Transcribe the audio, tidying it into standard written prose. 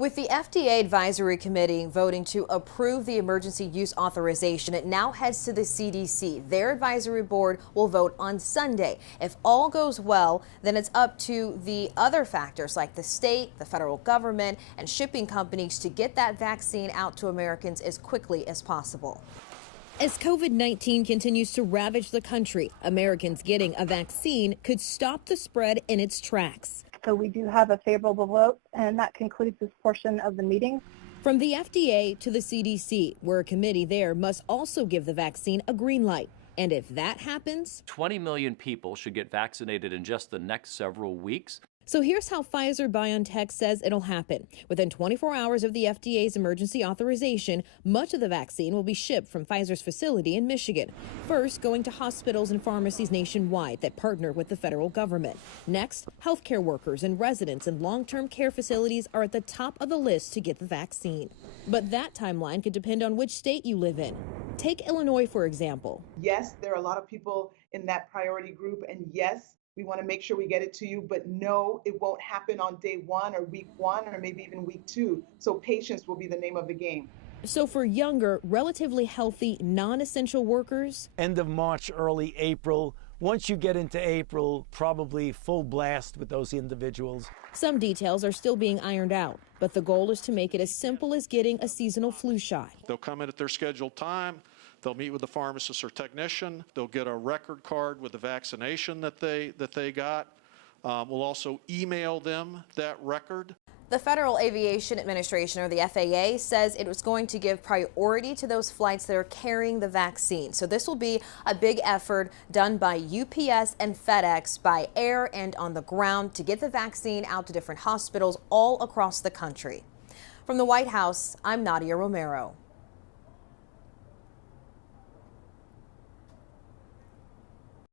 With the FDA Advisory Committee voting to approve the emergency use authorization, it now heads to the CDC. Their advisory board will vote on Sunday. If all goes well, then it's up to the other factors like the state, the federal government, and shipping companies to get that vaccine out to Americans as quickly as possible. As COVID-19 continues to ravage the country, Americans getting a vaccine could stop the spread in its tracks. So we do have a favorable vote, and that concludes this portion of the meeting. From the FDA to the CDC, where a committee there must also give the vaccine a green light. And if that happens, 20 million people should get vaccinated in just the next several weeks. So here's how Pfizer-BioNTech says it'll happen. Within 24 hours of the FDA's emergency authorization, much of the vaccine will be shipped from Pfizer's facility in Michigan. First, going to hospitals and pharmacies nationwide that partner with the federal government. Next, healthcare workers and residents in long-term care facilities are at the top of the list to get the vaccine. But that timeline could depend on which state you live in. Take Illinois, for example. Yes, there are a lot of people in that priority group, and yes, we want to make sure we get it to you, but no, it won't happen on day one or week one or maybe even week two. So patience will be the name of the game. So for younger, relatively healthy, non-essential workers, end of March, early April. Once you get into April, probably full blast with those individuals. Some details are still being ironed out, but the goal is to make it as simple as getting a seasonal flu shot. They'll come in at their scheduled time. They'll meet with the pharmacist or technician. They'll get a record card with the vaccination that they got. We'll also email them that record. The Federal Aviation Administration, or the FAA, says it was going to give priority to those flights that are carrying the vaccine. So this will be a big effort done by UPS and FedEx by air and on the ground to get the vaccine out to different hospitals all across the country. From the White House, I'm Nadia Romero.